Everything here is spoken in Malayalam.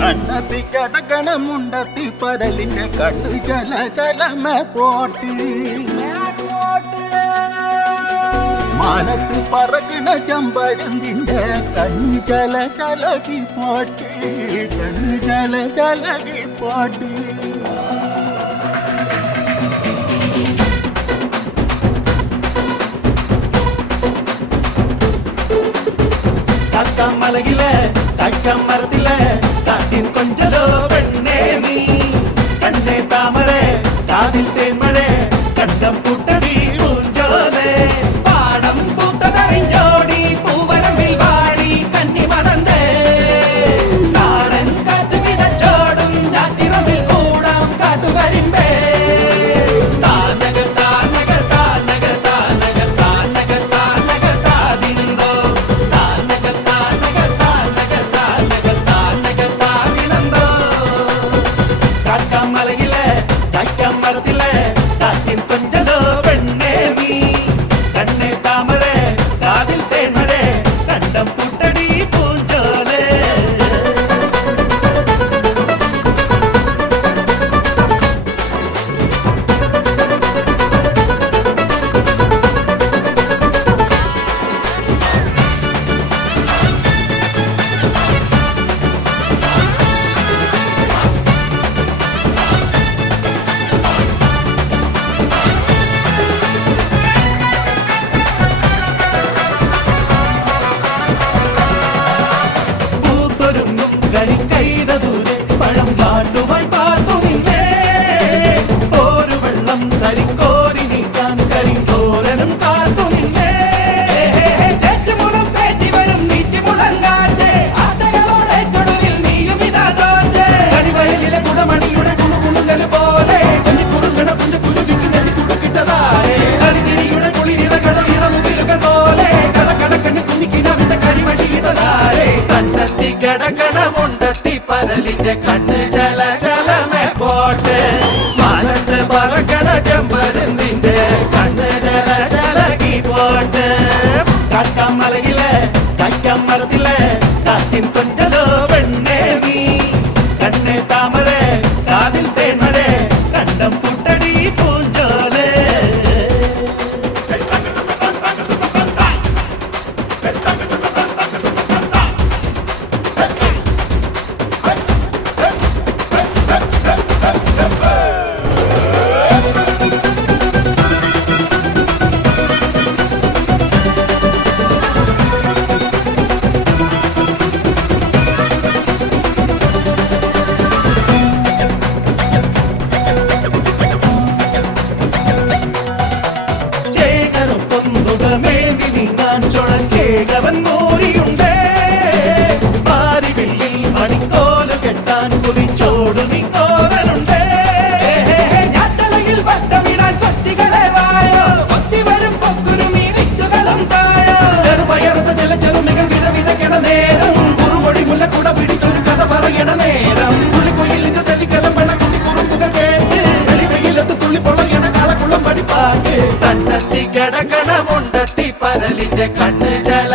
കണ്ണത്തി കടകണമുണ്ടത്തി പരലിന്റെ കണ്ണു ചല ചലമ പോട്ട് മാനത്ത് പറകണ ചമ്പരന്തിന്റെ കണ്ണു ചല ചലകി പോട്ട് കണ്ണു ചല ചലകി പോട്ട് മലകിലെ തക്കം മരത്തിലെ കാറ്റിൻ കൊഞ്ചലോ പെണ്ണേ നീ കണ്ണേ താമരേ കാതിൽ തേന്മഴേ കണ്ടം പൂട്ടടി പൂഞ്ചോലേ പാടം പൂത്തതറിഞ്ഞോടി പൂവരമ്പിൽ വാടി കന്നി മണന്തേ കാടൻ കാറ്റു കിതച്ചോടും ഞാറ്റിറമ്പിൽ കൂടാം കാട്ടുകരിമ്പേ കണ്ണ് ചല ചലമേ പോട്ടെ മാനത്ത് പറക്കണ ചെമ്പരുന്തിന്റെ കണ്ണ് ചല ചലകി പോട്ടെ കാക്കാം മലകിലെ കാക്കാം മരത്തിലെ കാറ്റിൻ കൊഞ്ചലോ പെണ്ണേ നീ കണ്ണേ താമരേ കാതിൽ തേന്മഴേ കണ്ടം പൂട്ടടി പൂഞ്ചോലേ കണ്ണത്തി കടകണമുണ്ടത്തി പരലിന്റെ കണ്ണ് ചല